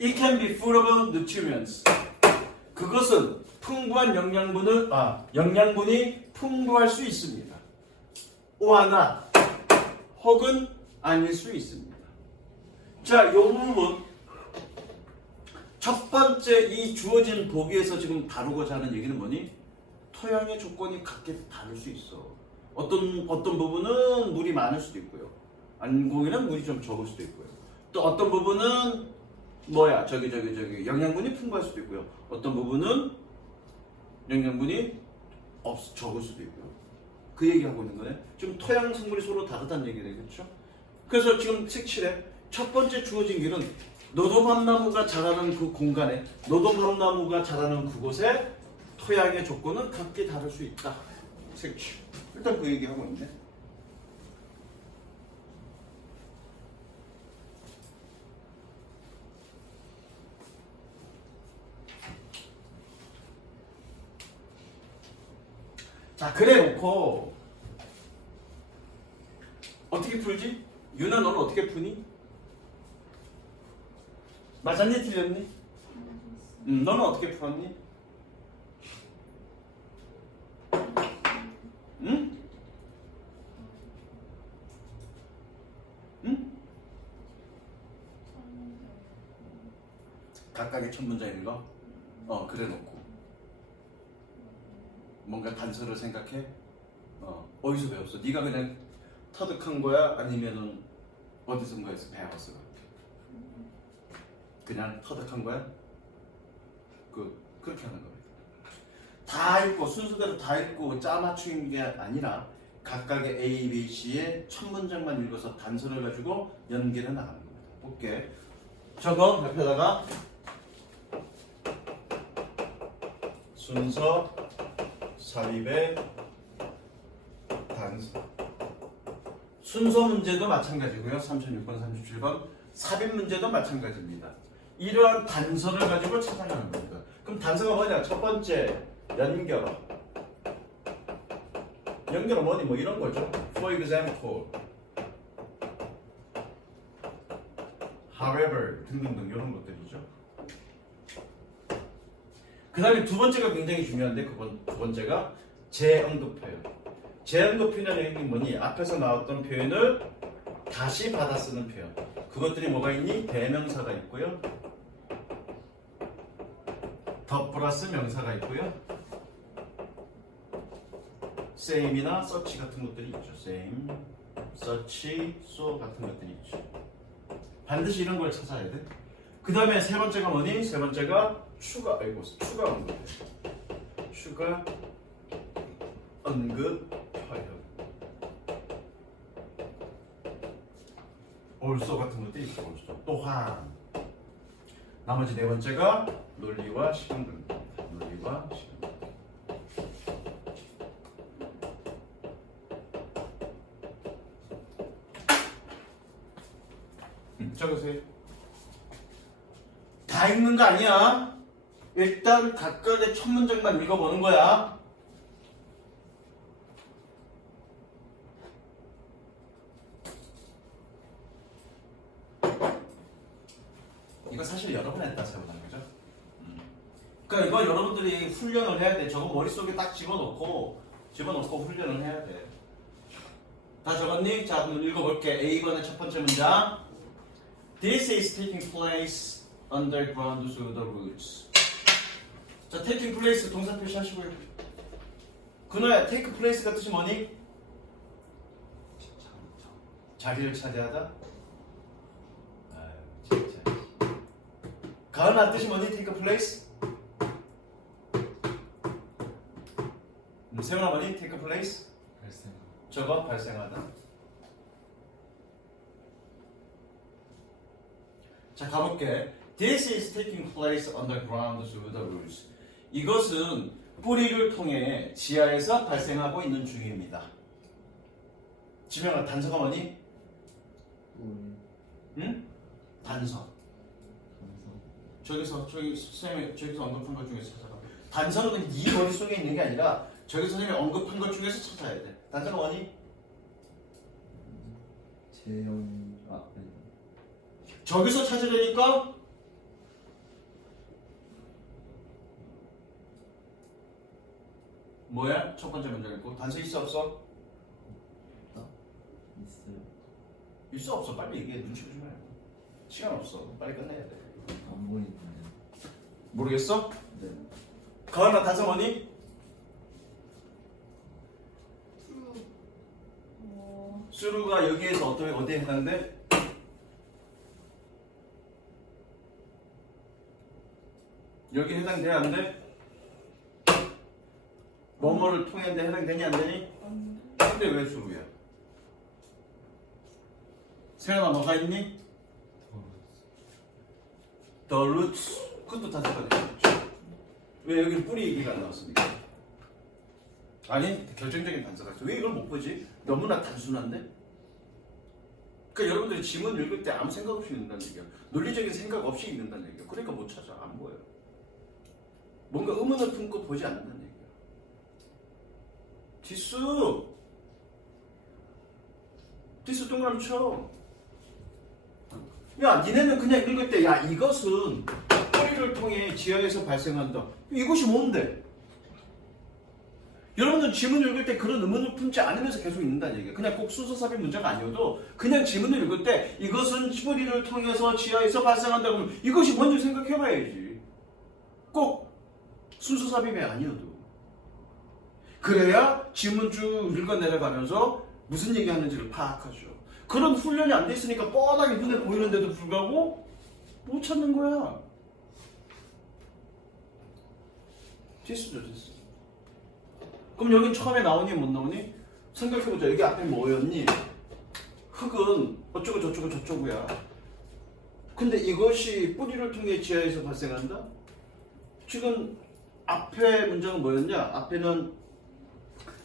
It can be full of nutrients. 그것은 풍부한 영양분이 풍부할 수 있습니다. or not. 혹은 아닐 수 있습니다. 자, 이 부분 첫 번째 이 주어진 보기에서 지금 다루고자 하는 얘기는 뭐니? 토양의 조건이 각기 다를 수 있어. 어떤 부분은 물이 많을 수도 있고요. 안공에는 물이 좀 적을 수도 있고요. 또 어떤 부분은 영양분이 풍부할 수도 있고요. 어떤 부분은 영양분이 적을 수도 있고요. 그 얘기하고 있는 거네. 지금 토양 성분이 서로 다르다는 얘기네, 그렇죠? 그래서 지금 색칠에 첫 번째 주어진 길은 노도밤나무가 자라는 그 공간에, 노도밤나무가 자라는 그곳에 토양의 조건은 각기 다를 수 있다. 색칠. 일단 그 얘기하고 있네. 자, 그래 놓고 어떻게 풀지? 유나, 너는 어떻게 푸니? 맞았니? 틀렸니? 너는 어떻게 풀었니? 응? 응? 각각의 첫 문장인 거? 그래 놓고 뭔가 단서를 생각해? 어디서 배웠어? 네가 그냥 터득한 거야? 아니면은 어디선가에서 배웠어? 그냥 터득한 거야? 그렇게 하는 거예요. 다 읽고 순서대로 다 읽고 짜 맞추는 게 아니라 각각의 A, B, C의 첫 문장만 읽어서 단서를 가지고 연결해 나가는 겁니다. 볼게. 저거 옆에다가 순서 삽입의 단서. 순서 문제도 마찬가지고요. 36번, 37번. 삽입 문제도 마찬가지입니다. 이러한 단서를 가지고 찾아가는 겁니다. 그럼 단서가 뭐냐? 첫 번째, 연결어. 연결어 뭐니? 뭐 이런 거죠. For example, however 등등등 이런 것들이죠. 그 다음에 두 번째가 굉장히 중요한데 두 번째가 재언급 표현. 재언급 표현은 뭐니? 앞에서 나왔던 표현을 다시 받아 쓰는 표현. 그것들이 뭐가 있니? 대명사가 있고요. 더 플러스 명사가 있고요. same이나 such 같은 것들이 있죠. same, such, so 같은 것들이 있죠. 반드시 이런 걸 찾아야 돼. 그 다음에 세 번째가 뭐니? 세 번째가 추가 언급. 추가 언급 표현. also 같은 것도 있고 also. 또한. 나머지 네 번째가 논리와 시간등. 논리와 시간등. 적으세요. 다 읽는 거 아니야. 일단 각각의 첫 문장만 읽어보는 거야. 이거 사실 여러분에 따라 세우는 거죠. 그러니까 이거 여러분들이 훈련을 해야 돼. 저거 머릿속에 딱 집어넣고 훈련을 해야 돼. 다 적었니? 자, 그럼 읽어볼게. A번의 첫 번째 문장. This is taking place underground through the roots. 자, taking place 동사 표시하시고요. 그노야, take place가 뜻이 뭐니? 자리를 차지하다? 아유, 진짜. 가은아, 뜻이 뭐니? take place? 세훈아 뭐니? take place? 발생. 저거 발생하다. 자, 가볼게. This is taking place underground through the roots. 이것은 뿌리를 통해 지하에서 발생하고 있는 중입니다. 지명아, 단서가 뭐니? 응? 단서. 선생님이 저기서 언급한 것 중에서 찾아봐. 단서는 네 머릿속에 있는 게 아니라 저기 선생님이 언급한 것 중에서 찾아야 돼. 단서가 뭐니? 재영. 아니. 저기서 찾으려니까 뭐야? 첫 번째 문장 읽고 단서 있어 없어? 있어요. 있어 없어? 빨리 얘기해. 눈치 보지 말고. 시간 없어. 빨리 끝내야 돼. 안 보이는데. 모르겠어? 네. 가은아, 단서 뭐니? 수루가 여기에서 어디에 해당돼? 여기 해당돼 안 돼? 뭐뭐를 통했는데 해당되니 안 되니? 근데 왜 수루야? 세연아, 뭐가 있니? The roots. 그것도 단서가 되겠죠. 왜 여기 뿌리 얘기가 안 나왔습니까? 아니, 결정적인 단서가 있어. 왜 이걸 못 보지? 너무나 단순한데? 그러니까 여러분들이 지문 읽을 때 아무 생각 없이 읽는다는 얘기야. 논리적인 생각 없이 읽는다는 얘기야. 그러니까 못 찾아. 안 보여. 뭔가 의문을 품고 보지 않는다는 얘기야. 디스 동그라미 쳐. 야, 니네는 그냥 읽을 때, 야, 이것은 뿌리를 통해 지하에서 발생한다. 이것이 뭔데? 여러분들 지문 읽을 때 그런 의문을 품지 않으면서 계속 읽는다는 얘기예요. 그냥 꼭 순서삽입 문제가 아니어도 그냥 지문을 읽을 때 이것은 뿌리를 통해서 지하에서 발생한다 그러면 이것이 뭔지 생각해봐야지. 꼭 순서삽입이 아니어도. 그래야 지문 쭉 읽어 내려가면서 무슨 얘기하는지를 파악하죠. 그런 훈련이 안 돼 있으니까 뻔하게 눈에 보이는데도 불구하고 못 찾는 거야. 디스죠, 디스. 그럼 여긴 처음에 나오니 못 나오니? 생각해보자. 여기 앞에 뭐였니? 흙은 어쩌고 저쩌고 저쩌고야. 근데 이것이 뿌리를 통해 지하에서 발생한다? 지금 앞에 문장은 뭐였냐? 앞에는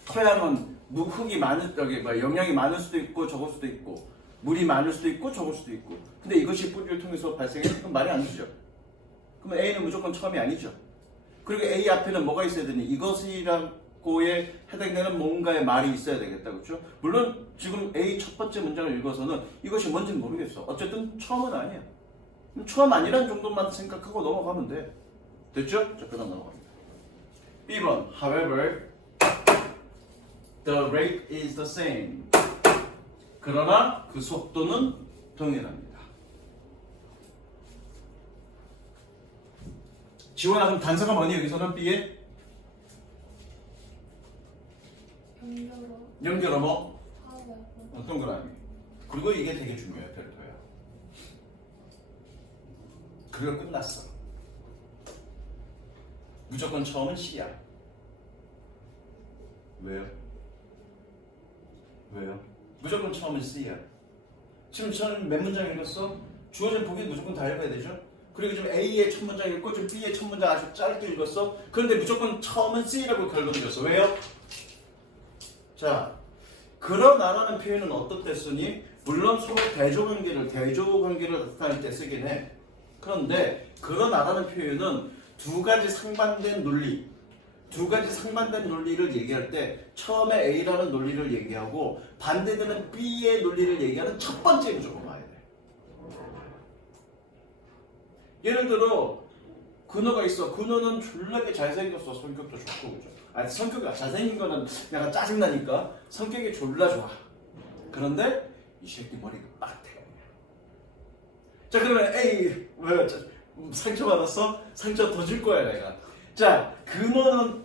토양은 흙이 많은 여기 영양이 많을 수도 있고 적을 수도 있고 물이 많을 수도 있고 적을 수도 있고. 근데 이것이 뿌리를 통해서 발생해? 그럼 말이 안 되죠. 그러면 A는 무조건 처음이 아니죠. 그리고 A 앞에는 뭐가 있어야 되니? 이것이라고에 해당되는 뭔가의 말이 있어야 되겠다. 그렇죠? 물론 지금 A 첫 번째 문장을 읽어서는 이것이 뭔지는 모르겠어. 어쨌든 처음은 아니야. 처음 아니란 정도만 생각하고 넘어가면 돼. 됐죠? 자, 그다음 넘어갑니다. B번. However, the rate is the same. 그러나 그 속도는 동일합니다. 지원아, 그럼 단서가 뭐니 여기서는 B에? 연결어 뭐? 동그라미. 그리고 이게 되게 중요해. 별도야. 그리고 끝났어. 무조건 처음은 C야. 왜요? 왜요? 무조건 처음은 C야. 지금 저는 몇 문장 읽었어? 주어진 보기 무조건 다 읽어야 되죠? 그리고 좀 A의 첫 문장 읽고 좀 B의 첫 문장 아주 짧게 읽었어? 그런데 무조건 처음은 C라고 결론지었어. 왜요? 자, 그러나라는 표현은 어떨 때 쓰니? 물론 서로 대조관계를 나타낼 때 쓰긴 해. 그런데 그러나라는 표현은 두 가지 상반된 논리, 두 가지 상반된 논리를 얘기할 때 처음에 A라는 논리를 얘기하고 반대되는 B의 논리를 얘기하는 첫 번째 무조건 와야 돼. 예를 들어 근호가 있어. 근호는 졸라게 잘생겼어. 성격도 좋고 그죠. 아니 성격이 잘생긴 거는 약간 짜증나니까 성격이 졸라 좋아. 그런데 이 새끼 머리가 빡대. 자 그러면 에이 왜 상처 받았어? 상처 더 줄 거야 내가. 자 근호는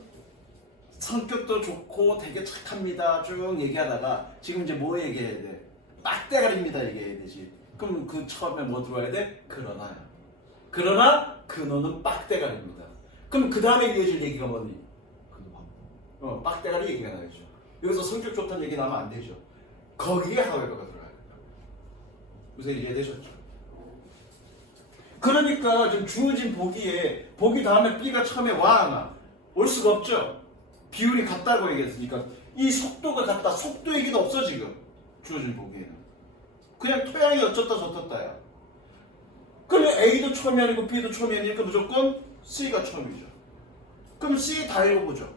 성격도 좋고 되게 착합니다. 쭉 얘기하다가 지금 이제 뭐 얘기해야 돼? 빡대가리입니다 얘기해야 되지. 그럼 그 처음에 뭐 들어와야 돼? 그러나 근호는 빡대가리입니다. 그럼 그 다음에 이어질 얘기가 뭐니? 빡대가리 얘기가 나오죠. 여기서 성격 좋다는 얘기 나오면 안 되죠. 거기에 however가 들어가요. 무슨 이해되셨죠? 그러니까 지금 주어진 보기에 보기 다음에 B가 처음에 와나 올 수가 없죠. 비율이 같다고 얘기했으니까 이 속도가 같다. 속도 얘기도 없어 지금 주어진 보기에는. 그냥 토양이 어쩌다 저쩌다야. 그러면 A도 처음이 아니고 B도 처음이 아니니까 무조건 C가 처음이죠. 그럼 C 다 읽어보죠.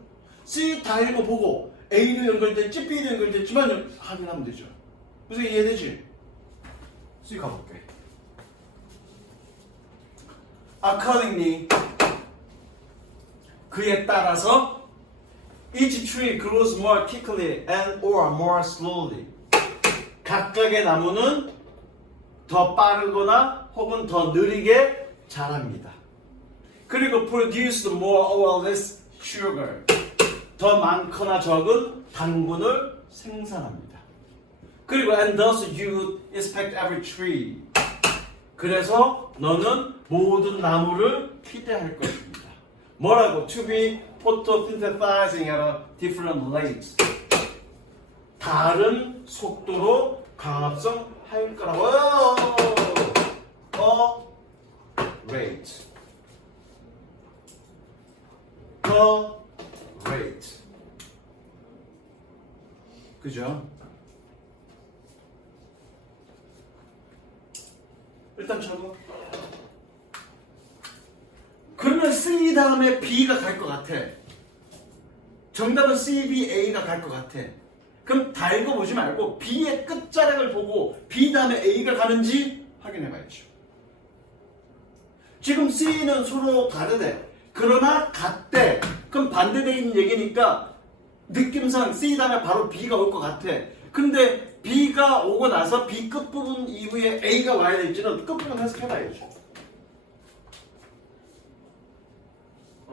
C 다 읽어보고 A도 연결됐지 B도 연결됐지만 확인하면 되죠. 무슨 이해되지? C 가볼게. Accordingly, 그에 따라서 each tree grows more quickly and or more slowly. 각각의 나무는 더 빠르거나 혹은 더 느리게 자랍니다. 그리고 produce more or less sugar. 더 많거나 적은 당분을 생산합니다. 그리고 and thus you inspect every tree. 그래서 너는 모든 나무를 기대할 것입니다. 뭐라고? To be photosynthesizing at a different rate. 다른 속도로 광합성할 거라고. rate. rate. 그죠? 일단 적어. 그러면 C 다음에 B가 갈 것 같아. 정답은 C, B, A가 갈 것 같아. 그럼 다 읽어보지 말고 B의 끝자락을 보고 B 다음에 A가 가는지 확인해봐야죠. 지금 C는 서로 다르대. 그러나 같대. 그럼 반대되는 얘기니까 느낌상 C 다음에 바로 B가 올 것 같아. 근데 B가 오고 나서 B 끝부분 이후에 A가 와야 될지는 끝부분 해석해봐야죠.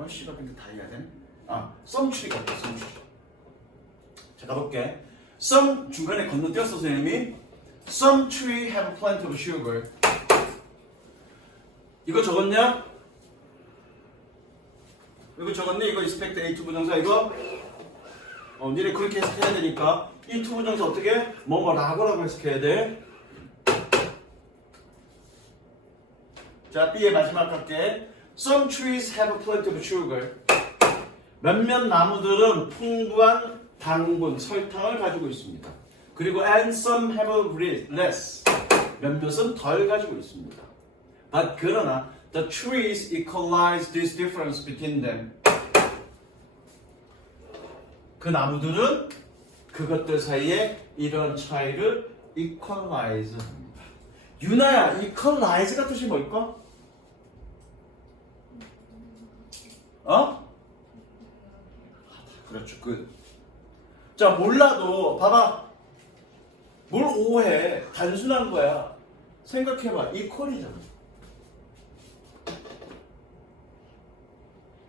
씨발 근데 다 해야 되네? some tree가 있다. some tree. 자 가볼게. some 중간에 건너뛰었어 선생님이. some tree have plenty of sugar. 이거 적었냐? 이거 적었니? 이거 expect A 투부정사 이거? 니네 그렇게 해석해야 되니까 이 투부정사 어떻게? 뭐라고 해석해야 돼? 자 B의 마지막 할게. Some trees have plenty of sugar. 몇몇 나무들은 풍부한 당분, 설탕을 가지고 있습니다. 그리고 and some have less. 몇몇은 덜 가지고 있습니다. But 그러나 the trees equalize this difference between them. 그 나무들은 그것들 사이에 이런 차이를 equalize 합니다. 유나야, equalize가 뜻이 뭘까? 그렇죠. 자, 몰라도 봐봐. 뭘 오해? 단순한 거야. 생각해봐. 이퀄이잖아.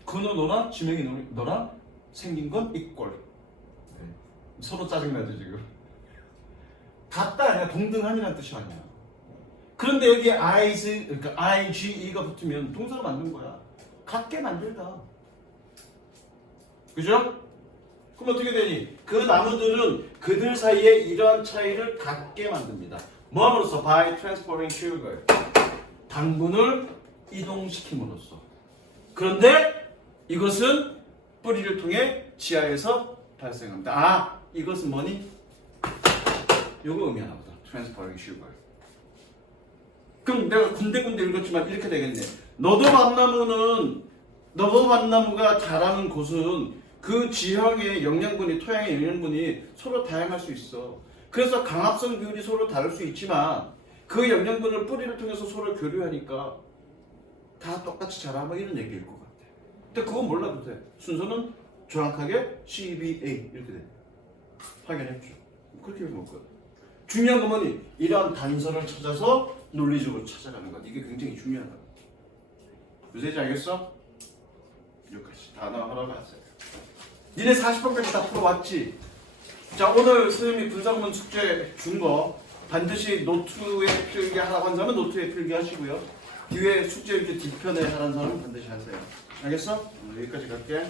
근호 너나 지명이 너나 생긴 건 이퀄. 서로 짜증나죠 지금. 같다 아니야. 동등한이라는 뜻이 아니야. 그런데 여기에 그러니까 IGE가 붙으면 동사로 만든 거야. 같게 만들다. 그죠? 그럼 어떻게 되니? 그 나무들은 그들 사이에 이러한 차이를 갖게 만듭니다. 뭐함으로써? By transporting sugar. 당분을 이동시킴으로써. 그런데 이것은 뿌리를 통해 지하에서 발생합니다. 이것은 뭐니? 요거 의미하나 보다. transporting sugar. 그럼 내가 군데군데 읽었지만 이렇게 되겠네. 너도 밤나무는 너버만나무가 자라는 곳은 그 지형의 영양분이, 토양의 영양분이 서로 다양할 수 있어. 그래서 강합성 비율이 서로 다를 수 있지만 그 영양분을 뿌리를 통해서 서로 교류하니까 다 똑같이 자라, 뭐 이런 얘기일 것 같아. 근데 그건 몰라도 돼. 순서는 정확하게 CBA 이렇게 돼. 확인했죠. 그렇게 해서 먹거든. 중요한 건 뭐니? 이러한 단서를 찾아서 논리적으로 찾아가는 것. 이게 굉장히 중요하다. 무슨 얘기인지 알겠어? 여기까지 단어 하러 가세요. 니네 40번까지 다 풀어왔지? 자, 오늘 선생님이 분사구문 숙제 준 거 반드시 노트에 필기 하라고 한 사람은 노트에 필기 하시고요. 뒤에 숙제 이제 뒤편에 하라는 사람은 반드시 하세요. 알겠어? 여기까지 갈게.